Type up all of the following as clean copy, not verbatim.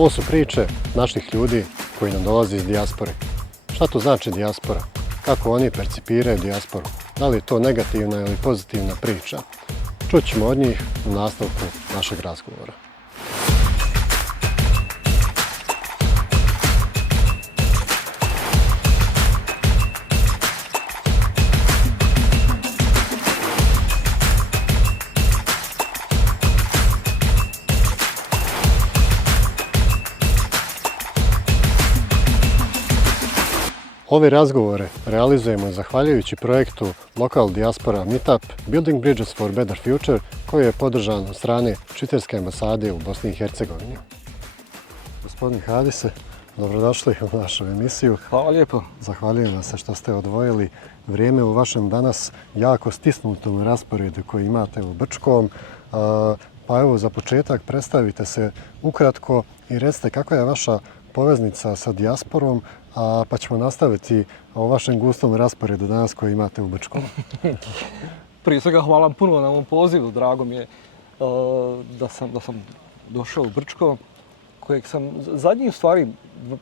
Ovo su priče naših ljudi koji nam dolaze iz dijaspore. Šta to znači dijaspora? Kako oni percipiraju dijasporu? Da li je to negativna ili pozitivna priča? Čut ćemo od njih u nastavku našeg razgovora. Ove razgovore realizujemo zahvaljujući projektu Local Diaspora Meetup Building Bridges for Better Future koji je podržan od strane Švicarske ambasade u Bosni i Hercegovini. Gospodin Hadise, dobrodošli u našu emisiju. Hvala lijepo. Zahvaljujem vam se što ste odvojili vrijeme u vašem danas jako stisnutom rasporedu koji imate u Brčkom. Pa evo, za početak predstavite se ukratko i recite kakva je vaša poveznica sa dijasporom, pa ćemo nastaviti o vašem gustom rasporedu danas koji imate u Brčkom. Prije svega hvala vam puno na ovom pozivu. Drago mi je da sam došao u Brčko, kojeg sam zadnjih stvari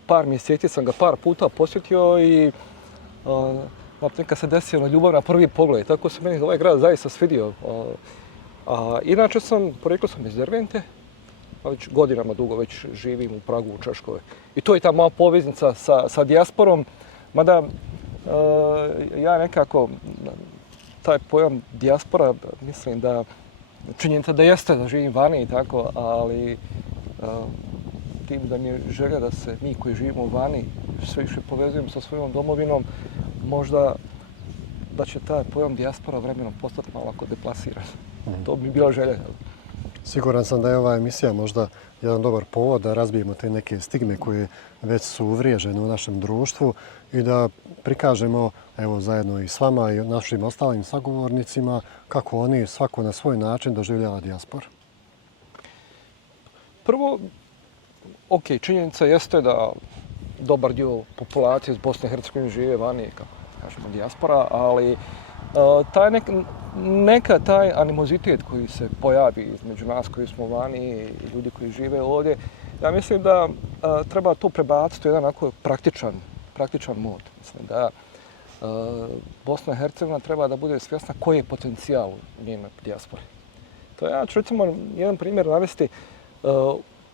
par mjeseci sam ga par puta posjetio i nekad se desila ljubav na prvi pogled. Tako se meni ovaj grad zaista svidio. Inače poreklo sam iz Dervente, već godinama dugo već živim u Pragu u Češkoj. I to je ta moja poveznica sa dijasporom. Mada ja nekako taj pojam dijaspora mislim da činjenica da jeste da živim vani i tako, ali tim da mi je želja da se mi koji živimo vani sve više povezujemo sa svojom domovinom, možda da će taj pojam dijaspora vremenom postati malo deplasiran. To bi bila želja. Siguran sam da je ova emisija možda jedan dobar povod da razbijemo te neke stigme koje već su uvriježene u našem društvu i da prikažemo evo, zajedno i s vama i našim ostalim sagovornicima kako oni svako na svoj način doživljava dijaspor. Prvo, činjenica jeste da dobar dio populacije iz Bosne i Hercegovine žive vani, kako kažemo, dijaspora, ali taj animozitet koji se pojavi između nas koji smo vani i ljudi koji žive ovdje, ja mislim da treba to prebaciti u jedan onako praktičan mod. Mislim da Bosna i Hercegovina treba da bude svjesna koji je potencijal u njenoj dijaspori. To ja ću recimo jedan primjer navesti.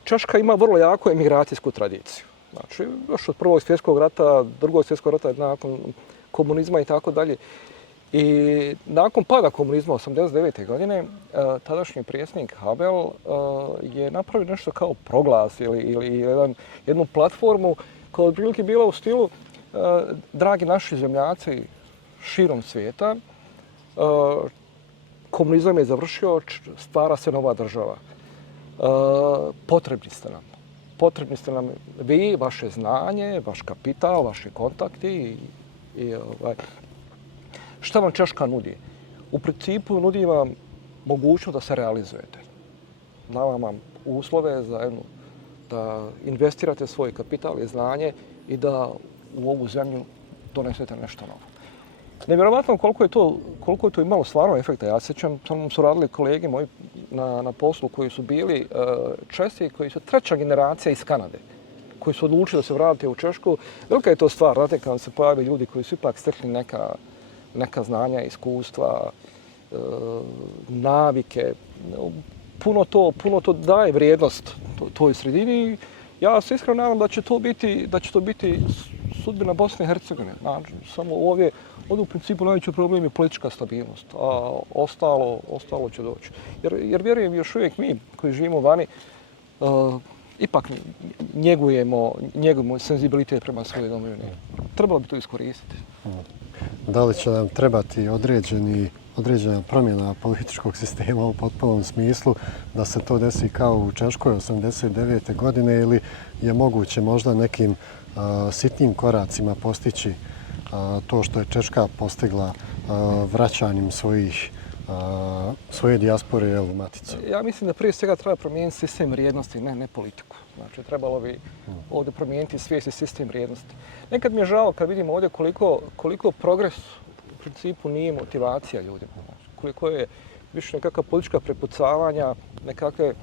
Češka ima vrlo jaku emigracijsku tradiciju. Znači, još od Prvog svjetskog rata, Drugog svjetskog rata, nakon komunizma i tako dalje. I nakon pada komunizma 1989. godine, tadašnji predsjednik Havel je napravio nešto kao proglas ili jednu platformu koja je otprilike bila u stilu dragi naši zemljaci širom svijeta, komunizam je završio, stvara se nova država. Potrebni ste nam vi, vaše znanje, vaš kapital, vaši kontakti i šta vam Češka nudi? U principu nudi vam mogućnost da se realizujete. Dava vam uslove da investirate svoj kapital i znanje i da u ovu zemlju donesete nešto novo. Nevjerovatno koliko je to imalo stvarno efekta. Ja sjećam, samo su radili kolege moji na poslu koji su bili Česi, koji su treća generacija iz Kanade, koji su odlučili da se vrate u Češku. Velika je to stvar, znate, kad se pojave ljudi koji su ipak stekli neka znanja, iskustva, navike. Puno to daje vrijednost toj sredini. Ja se iskreno nadam da će to biti sudbina Bosne i Hercegovine. Znači, samo ovdje u principu najveći problem je politička stabilnost, a ostalo će doći. Jer vjerujem još uvijek mi koji živimo vani ipak njegujemo senzibilitet prema svojoj domovini. Trebalo bi to iskoristiti. Da li će nam trebati određena promjena političkog sistema u potpunom smislu da se to desi kao u Češkoj 1989. godine ili je moguće možda nekim sitnim koracima postići to što je Češka postigla vraćanjem svoje dijaspore u maticu? Ja mislim da prije svega treba promijeniti sistem vrijednosti, ne politiku. Znači, trebalo bi ovdje promijeniti svijest i sistem vrijednosti. Nekad mi je žao kad vidim ovdje koliko progres u principu nije motivacija ljudima. Koliko je više nekakva politička prepucavanja, nekakve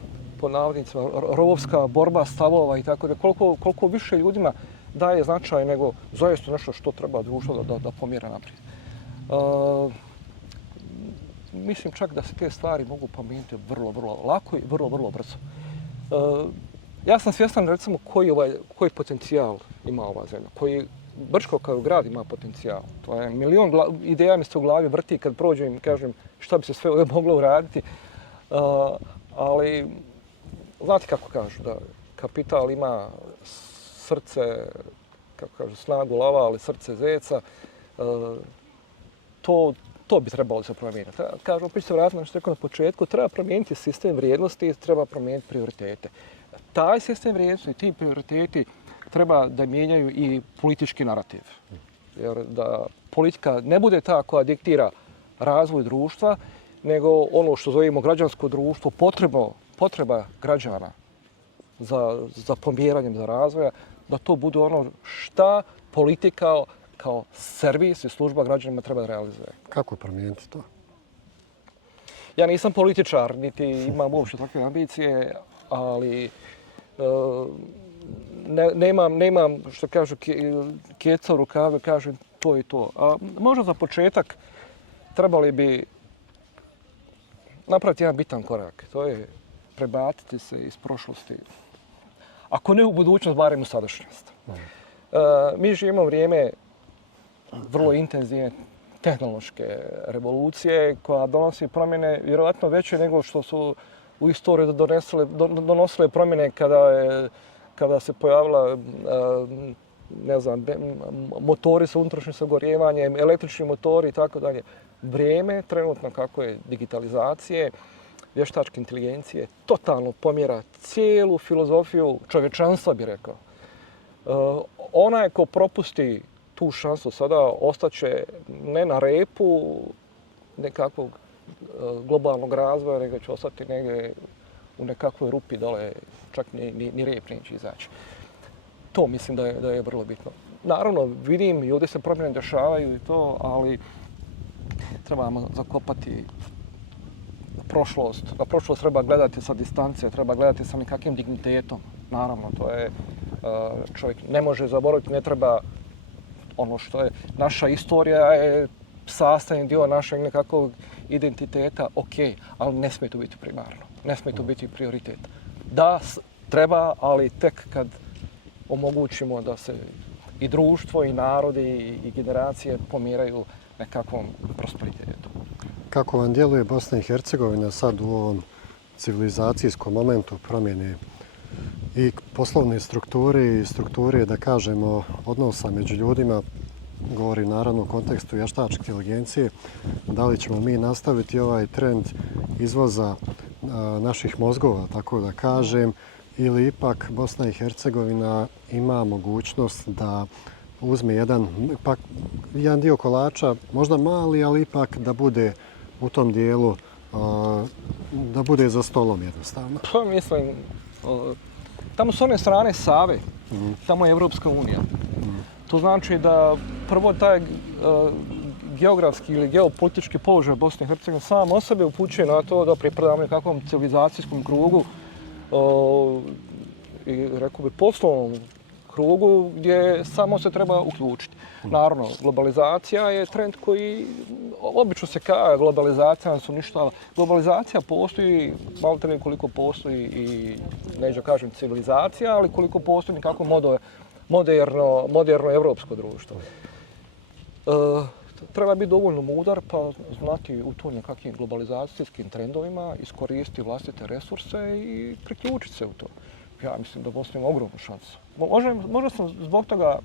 pod navodnicima, rovska borba stavova i tako da, koliko više ljudima daje značaj nego zaista nešto što treba društvo da pomjera naprijed. Mislim čak da se te stvari mogu promijeniti vrlo lako i vrlo brzo. Ja sam svjestan recimo koji potencijal ima ova zemlja, koji Brčko kao grad ima potencijal. To je milion ideja mi se u glavi vrti kad prođem i kažem šta bi se sve ovdje moglo uraditi. Ali znate kako kažu da kapital ima srce, kako kažu, snagu lava, ali srce zeca. To bi trebalo se promijeniti. Kažu, opet se vratim na što rekao na početku, treba promijeniti sistem vrijednosti, treba promijeniti prioritete. Taj sistem vrijednosti i ti prioriteti treba da mijenjaju i politički narativ. Jer da politika ne bude ta koja diktira razvoj društva, nego ono što zovemo građansko društvo, potreba građana za pomjeranjem, za razvoja, da to bude ono šta politika kao servis i služba građanima treba da realizuje. Kako promijeniti to? Ja nisam političar, niti imam uopšte takve ambicije, ali nemam, što kažu, keca u rukavu, kažem to i to. A možda za početak trebali bi napraviti jedan bitan korak. To je prebaciti se iz prošlosti. Ako ne u budućnost, barem u sadašnjost. Mi živimo vrijeme vrlo intenzivne tehnološke revolucije koja donosi promjene vjerojatno veće nego što su u istoriji donosile promjene kada se pojavila motori sa unutrašnjim sagorevanjem, električni motori i tako dalje. Vrijeme trenutno kako je digitalizacije, vještačke inteligencije, totalno pomjera cijelu filozofiju čovječanstva, bi rekao. Onaj ko propusti tu šansu sada ostaće ne na repu nekakvog globalnog razvoja, nego će ostati negdje u nekakvoj rupi dole, čak ni rep neće izaći. To mislim da je vrlo bitno. Naravno, vidim i ovdje se promjene dešavaju i to, ali trebamo zakopati prošlost. Na prošlost treba gledati sa distance, treba gledati sa nekakvim dignitetom. Naravno, to je čovjek ne može zaboraviti, ne treba ono što je naša istorija je sastavni dio našeg nekakvog identiteta, ok, ali ne smije to biti primarno, ne smije to biti prioritet. Da, treba, ali tek kad omogućimo da se i društvo, i narodi, i generacije pomjeraju nekakvom prosperitetu. Kako vam djeluje Bosna i Hercegovina sad u ovom civilizacijskom momentu promjene i poslovne strukture i strukture, da kažemo, odnosa među ljudima, govori naravno u kontekstu vještačke inteligencije, da li ćemo mi nastaviti ovaj trend izvoza naših mozgova, tako da kažem, ili ipak Bosna i Hercegovina ima mogućnost da uzme jedan dio kolača, možda mali, ali ipak da bude u tom dijelu, da bude za stolom jednostavno. Pa mislim, tamo s one strane Save, tamo je Evropska unija. To znači da prvo taj geografski ili geopolitički položaj Bosne i Hercegovine sam o sebe upućuje na to da pripadamo nekakvom civilizacijskom krugu i rekao bi poslovnom krugu gdje samo se treba uključiti. Naravno, globalizacija je trend koji obično se kaže globalizacija nas uništava. Globalizacija postoji, malo te koliko postoji i neću kažem civilizacija, ali koliko postoji nekako moderno evropsko društvo. Treba biti dovoljno mudar pa znati u to nekakvim globalizacijskim trendovima, iskoristiti vlastite resurse i priključiti se u to. Ja mislim da Bosna ima ogromnu šansu. Možda sam zbog toga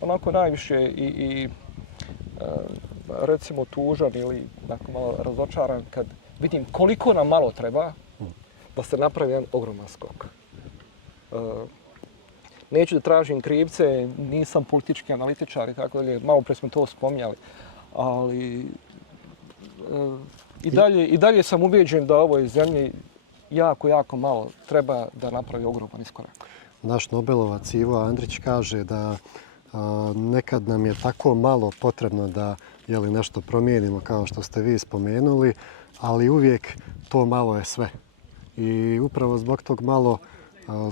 onako najviše i recimo tužan ili malo razočaran kad vidim koliko nam malo treba da se napravi jedan ogroman skok. Neću da tražim krivce, nisam politički analitičar i tako dalje, malo pre smo to spominjali, ali i dalje sam ubeđen da ovoj zemlji jako malo treba da napravi ogroman iskorak. Naš Nobelovac Ivo Andrić kaže da nekad nam je tako malo potrebno da nešto promijenimo kao što ste vi spomenuli, ali uvijek to malo je sve. i upravo zbog tog malo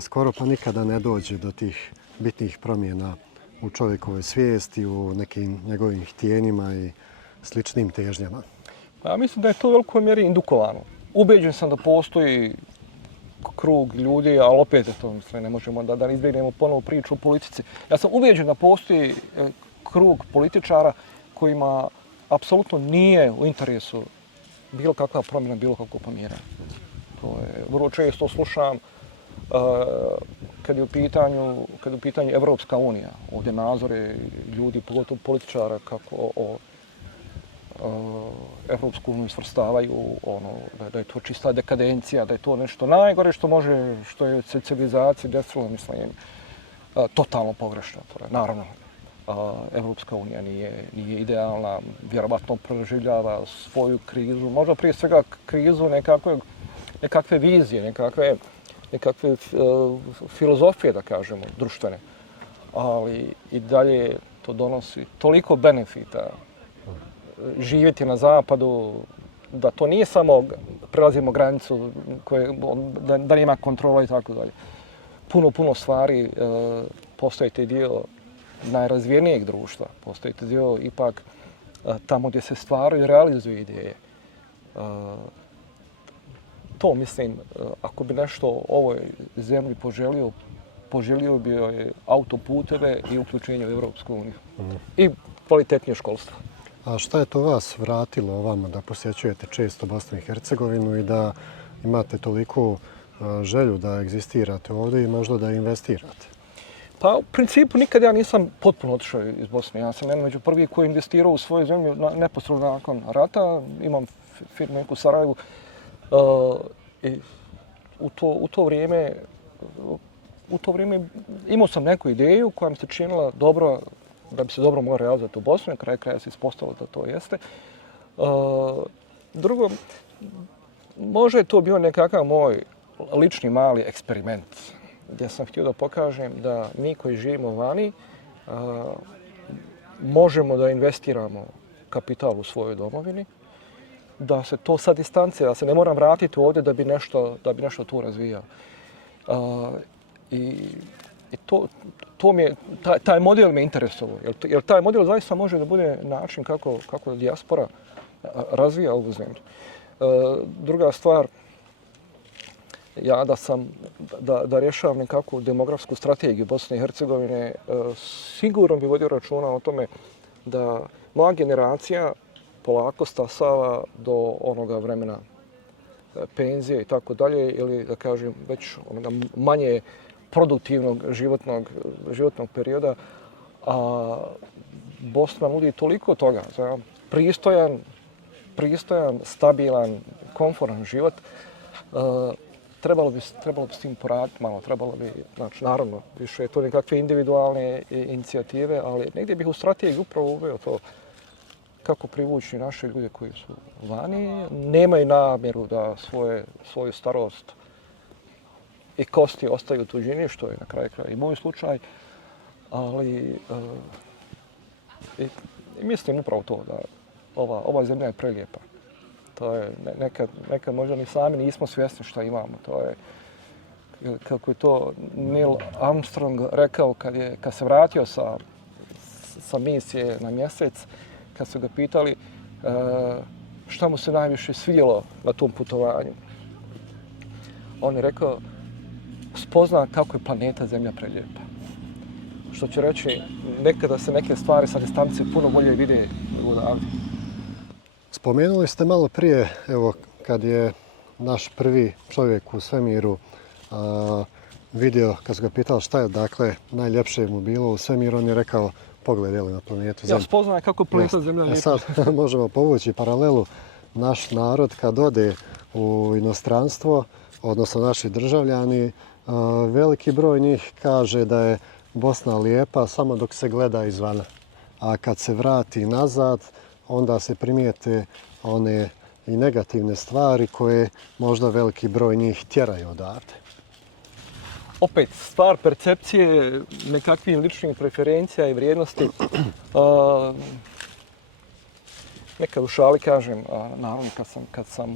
skoro pa nikada ne dođe do tih bitnih promjena u čovjekovoj svijesti, u nekim njegovim htjenjima i sličnim težnjama. Ja mislim da je to u velikoj mjeri indukovano. Ubeđen sam da postoji krug ljudi, ali opet je to, ne možemo da izbjegnemo ponovo priču o politici. Ja sam ubeđen da postoji krug političara kojima apsolutno nije u interesu bilo kakva promjena, bilo kakvo pomjeranje. To je, vrlo često slušam kad je u pitanju Evropska unija, ovdje nazore ljudi, pogotovo političara, kako o Evropsku uniju svrstavaju, da je to čista dekadencija, da je to nešto najgore što je civilizaciji desilo, mislim, totalno pogrešno. Naravno, Evropska unija nije idealna, vjerovatno proživljava svoju krizu, možda prije svega krizu nekakve vizije, nekakve filozofije, da kažemo, društvene. Ali i dalje to donosi toliko benefita živjeti na zapadu, da to nije samo prelazimo granicu da nema kontrola i tako dalje. Puno stvari postajete dio najrazvijenijeg društva, postajete dio ipak tamo gdje se stvaraju i realizuju ideje. To mislim, ako bi nešto ovoj zemlji poželio bi joj autoputeve i uključenje u Evropsku uniju. I kvalitetnije školstvo. A šta je to vas vratilo ovamo da posjećujete često Bosnu i Hercegovinu i da imate toliku želju da egzistirate ovdje i možda da investirate? Pa u principu nikad ja nisam potpuno otišao iz Bosne. Ja sam jedan među prvi koji je investirao u svoju zemlju neposredno nakon rata. Imam firmu u Sarajevu. I u to vrijeme imao sam neku ideju koja mi se činila dobro, da bi se dobro mogla realizovati u Bosni. Na kraju kraja se ispostavilo da to jeste. Drugo, možda je to bio nekakav moj lični mali eksperiment gdje sam htio da pokažem da mi koji živimo vani možemo da investiramo kapital u svojoj domovini, da se to sa distance, da se ne moram vratiti ovdje da bi nešto tu razvijao. I taj model me interesovao. Jer taj model zaista može da bude način kako dijaspora razvija ovu zemlju. Druga stvar, ja da rješavam nekakvu demografsku strategiju Bosne i Hercegovine, sigurno bi vodio računa o tome da moja generacija polako stasava do onoga vremena penzije i tako dalje, ili da kažem već onoga manje produktivnog životnog perioda, a Bosna nudi toliko toga, pristojan, stabilan, komforan život. Trebalo bi s tim poraditi malo, znači naravno, više je to nekakve individualne inicijative, ali negdje bih u strategiji upravo uveo to kako privući naše ljude koji su vani, nemaju namjeru da svoju starost i kosti ostaju u tuđini, što je na kraju kraja i moj slučaj, ali mislim upravo to da ova zemlja je prelijepa. To je nekad možda ni sami nismo svjesni šta imamo. To je, kako je to Neil Armstrong rekao kad se vratio sa misije na mjesec, kad su ga pitali šta mu se najviše svidjelo na tom putovanju. On je rekao, spozna kako je planeta Zemlja prelijepa. Što će reći, nekada se neke stvari sa distance puno bolje vide odavde. Spomenuli ste malo prije, evo, kad je naš prvi čovjek u svemiru vidio, kad su ga pitali šta je dakle najljepše mu bilo u svemiru, on je rekao pogledaj na planetu Zemlju. Ja spoznaje kako planeta Zemlja lijepa. Sad možemo povući paralelu. Naš narod kad ode u inostranstvo, odnosno naši državljani, veliki broj njih kaže da je Bosna lijepa samo dok se gleda izvana. A kad se vrati nazad, onda se primijete one i negativne stvari koje možda veliki broj njih tjeraju odavde. Opet, stvar percepcije, nekakvih ličnih preferencija i vrijednosti. Nekad u šali kažem, naravno kad sam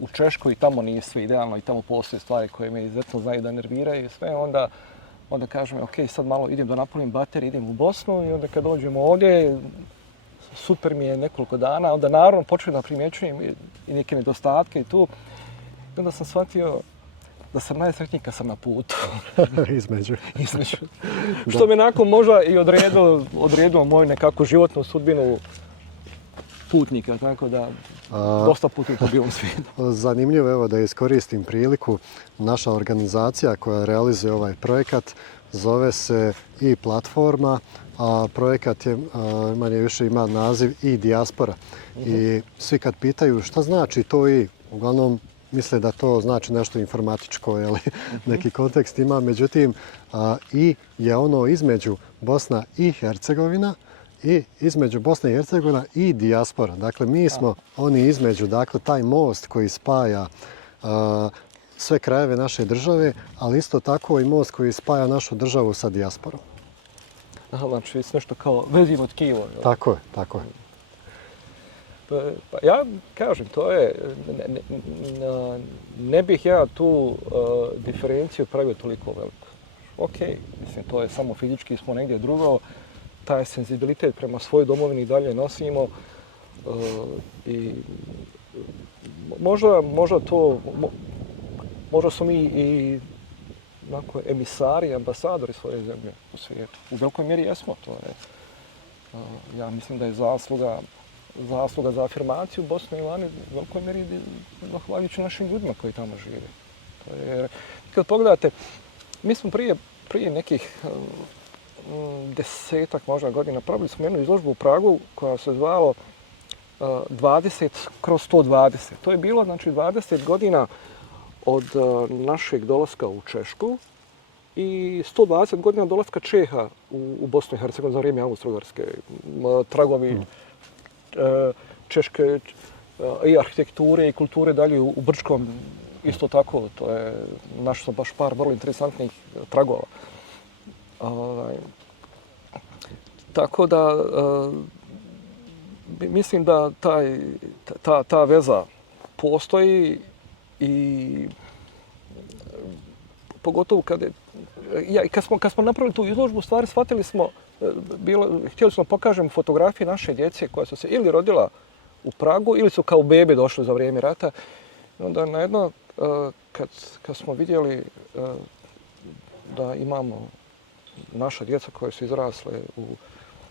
u Češkoj i tamo nije sve idealno i tamo postoje stvari koje me izuzetno znaju da nerviraju i sve, onda kažem, ok, sad malo idem da napunim baterije, idem u Bosnu i onda kad dođemo ovdje, super mi je nekoliko dana, onda naravno počnem da primjećujem i neke nedostatke i tu. I onda sam shvatio da sam najsretniji kad sam na putu. Između. Što me nakon možda i odredilo moju nekakvu životnu sudbinu putnika, tako da dosta putujem po bijelom svijetu. Zanimljivo, evo da iskoristim priliku, naša organizacija koja realizuje ovaj projekat zove se i platforma, a projekat je manje više ima naziv i dijaspora. I svi kad pitaju šta znači to i, uglavnom misle da to znači nešto informatičko, jeli, neki kontekst ima. Međutim, i je ono između Bosna i Hercegovina i između Bosne i Hercegovina i dijaspora. Dakle, mi smo oni između, dakle, taj most koji spaja sve krajeve naše države, ali isto tako i most koji spaja našu državu sa dijasporom. Aha, znači, nešto kao vezimo tkivo. Jel? Tako je, tako je. Pa ja kažem, to je, ne bih ja tu diferenciju pravio toliko veliku. Ok, mislim, to je samo fizički smo negdje drugo, taj senzibilitet prema svojoj domovini i dalje nosimo i možda su mi i emisari, ambasadori svoje zemlje u svijetu. U velikoj mjeri jesmo, to je. Ja mislim da je zasluga za afirmaciju Bosne i vani u velikoj mjeri zahvaljujući našim ljudima koji tamo žive. To je, kad pogledate, mi smo prije nekih 10-ak možda godina pravili smo jednu izložbu u Pragu koja se zvalo 20/120. To je bilo znači 20 godina od našeg dolaska u Češku i 120 godina dolaska Čeha u Bosnu i Hercegovinu za vrijeme Austro-Ugarske. Tragovi češke i arhitekture i kulture dalje u Brčkom isto tako. To je, našao sam baš par vrlo interesantnih tragova. Tako da mislim da ta veza postoji i pogotovo kad smo napravili tu izložbu, stvari shvatili smo, htjeli smo pokažem fotografije naše djece koja su se ili rodila u Pragu ili su kao bebe došli za vrijeme rata. Onda najedno kad smo vidjeli da imamo naša djeca koja su izrasle u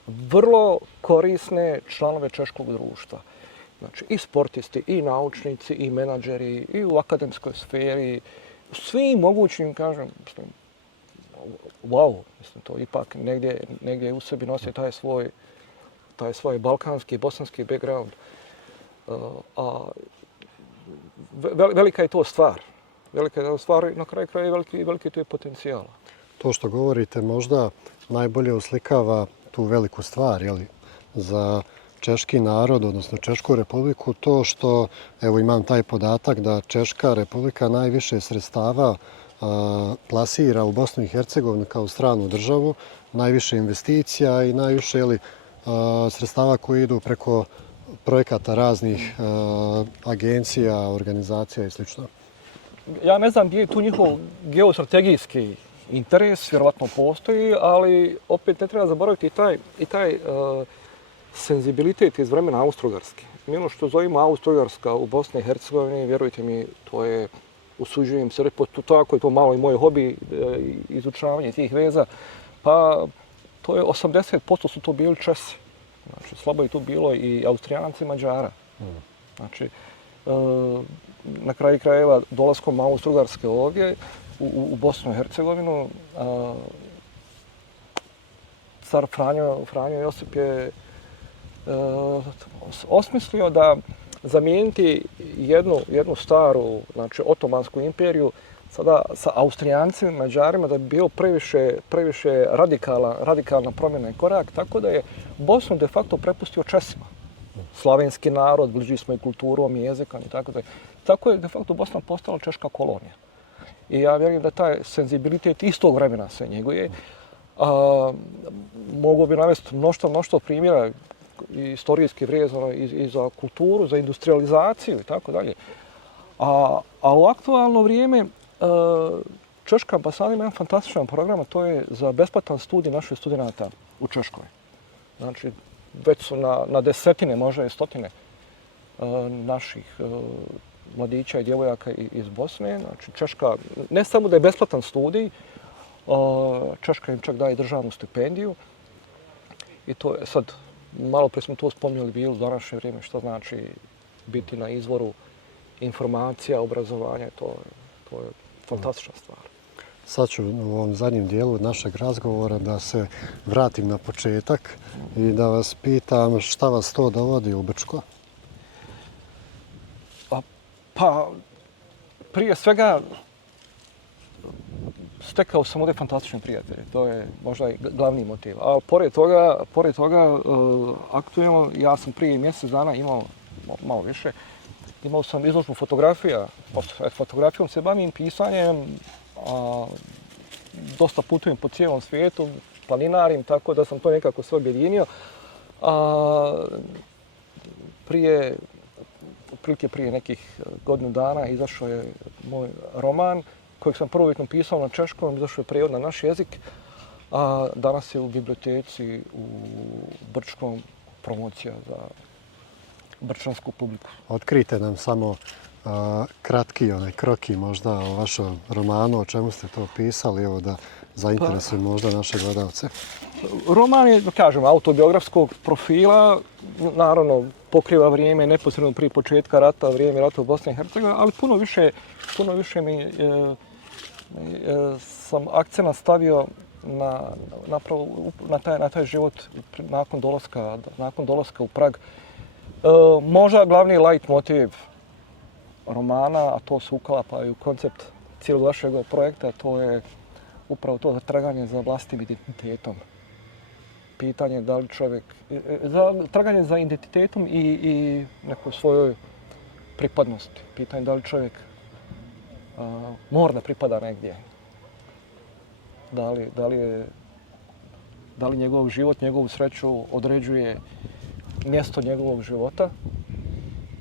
vrlo korisne članove češkog društva. Znači i sportisti, i naučnici, i menadžeri, i u akademskoj sferi, u svim mogućim, kažem, wow, mislim, to ipak negdje u sebi nosi taj svoj balkanski, bosanski background. Velika je to stvar. Velika je to stvar i na kraju kraja veliki to je potencijal. To što govorite možda najbolje oslikava tu veliku stvar, jeli, za češki narod, odnosno Češku republiku, to što, evo imam taj podatak da Češka republika najviše sredstava plasira u Bosnu i Hercegovinu kao stranu državu, najviše investicija i najviše sredstava koji idu preko projekata raznih agencija, organizacija i sl. Ja ne znam gdje je tu njihov geostrategijski interes, vjerovatno postoji, ali opet ne treba zaboraviti i taj senzibilitet iz vremena Austro-Ugarske. Mi ono što zovemo Austro-Ugarska u Bosni i Hercegovini, vjerujte mi, to je, usuđujem se reći, tako je to malo i moj hobi, izučavanje tih veza, pa to je 80% su to bili Česi. Znači, slabo je tu bilo i Austrijanaca i Mađara. Znači, na kraju krajeva dolaskom Austro-Ugarske ovdje u Bosnu i Hercegovinu, car Franjo Josip je osmislio da zamijeniti jednu staru, znači otomansku imperiju sada sa Austrijancima i Mađarima, da bi bio previše radikalna promjena i korak, tako da je Bosnu de facto prepustio Česima. Slavenski narod, bliži smo i kulturom i jezikom i tako da. Tako je de facto Bosna postala češka kolonija. I ja vjerujem da taj senzibilitet istog vremena se njeguje. Mogu bi navesti mnoštvo primjera istorijski vezano i za kulturu, za industrializaciju i tako dalje. A u aktualno vrijeme Češka ambasada ima jedan fantastičan program, a to je za besplatan studij naših studenata u Češkoj. Znači, već su na desetine, možda i stotine naših mladića i djevojaka iz Bosne. Znači, Češka, ne samo da je besplatan studij, Češka im čak daje državnu stipendiju. I to je sad, malo prije smo to spominjali bilo u današnje vrijeme, što znači biti na izvoru informacija, obrazovanja, to je fantastična stvar. Sad ću u ovom zadnjem dijelu našeg razgovora da se vratim na početak i da vas pitam šta vas to dovodi u Brčko? Pa, prije svega, stekao sam ovdje fantastične prijatelje. To je možda i glavni motiv. A pored toga, aktualno, ja sam prije mjesec dana imao, malo više, imao sam izložbu fotografija. Fotografijom se bavim, pisanjem, dosta putujem po cijelom svijetu, planinarim, tako da sam to nekako sve objedinio. Otprilike prije nekih godinu dana izašao je moj roman kojeg sam prvobitno pisao na češkom, izašao je prijevod na naš jezik, a danas je u biblioteci u Brčkom promocija za brčansku publiku. Otkrite nam samo kratki kroki možda o vašem romanu, o čemu ste to pisali, evo da zainteresuju možda naše gledalce. Roman je, da kažem, autobiografskog profila, naravno pokriva vrijeme neposredno prije početka rata, vrijeme rata u Bosni i Hercegovini, ali puno više sam akcent stavio na taj život nakon dolaska u Prag. Možda glavni light motiv romana, a to se uklapa i u koncept cijelog vašeg projekta, to je upravo to traganje za vlastitim identitetom. Pitanje da li čovjek, traganje za identitetom i nekoj svojoj pripadnosti. Pitanje da li čovjek mora da pripada negdje. Da li njegov život, njegovu sreću određuje mjesto njegovog života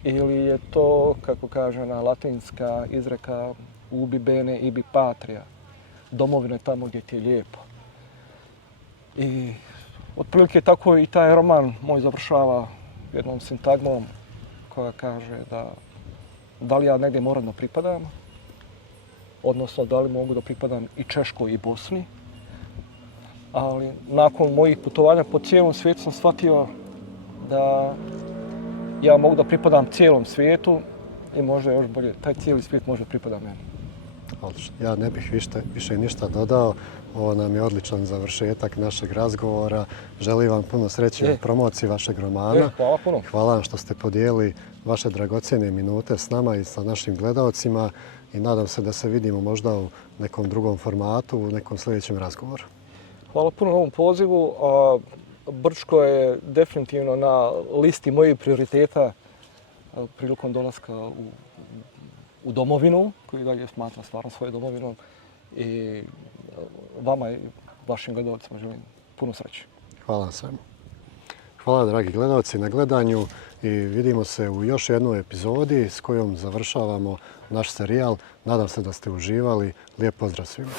ili je to, kako kaže ona latinska izreka, ubi bene ibi patria, domovina je tamo gdje ti je lijepo. I otprilike tako i taj roman moj završava jednom sintagmom koja kaže da li ja negdje moram da pripadam, odnosno da li mogu da pripadam i Češkoj i Bosni. Ali nakon mojih putovanja po cijelom svijetu sam shvatio da ja mogu da pripadam cijelom svijetu i možda još bolje, taj cijeli svijet može pripada meni. Odlično. Ja ne bih više ništa dodao. Ovo nam je odličan završetak našeg razgovora. Želim vam puno sreće u promociji vašeg romana. Hvala puno. Hvala vam što ste podijelili vaše dragocjene minute s nama i sa našim gledalcima i nadam se da se vidimo možda u nekom drugom formatu, u nekom sljedećem razgovoru. Hvala puno na ovom pozivu. Brčko je definitivno na listi mojih prioriteta prilikom dolaska u domovinu, koju dalje smatram stvarno svojom domovinom. I vama i vašim gledalcima želim puno sreće. Hvala vam svemu. Hvala dragi gledalci na gledanju i vidimo se u još jednoj epizodi s kojom završavamo naš serijal. Nadam se da ste uživali. Lijep pozdrav svima.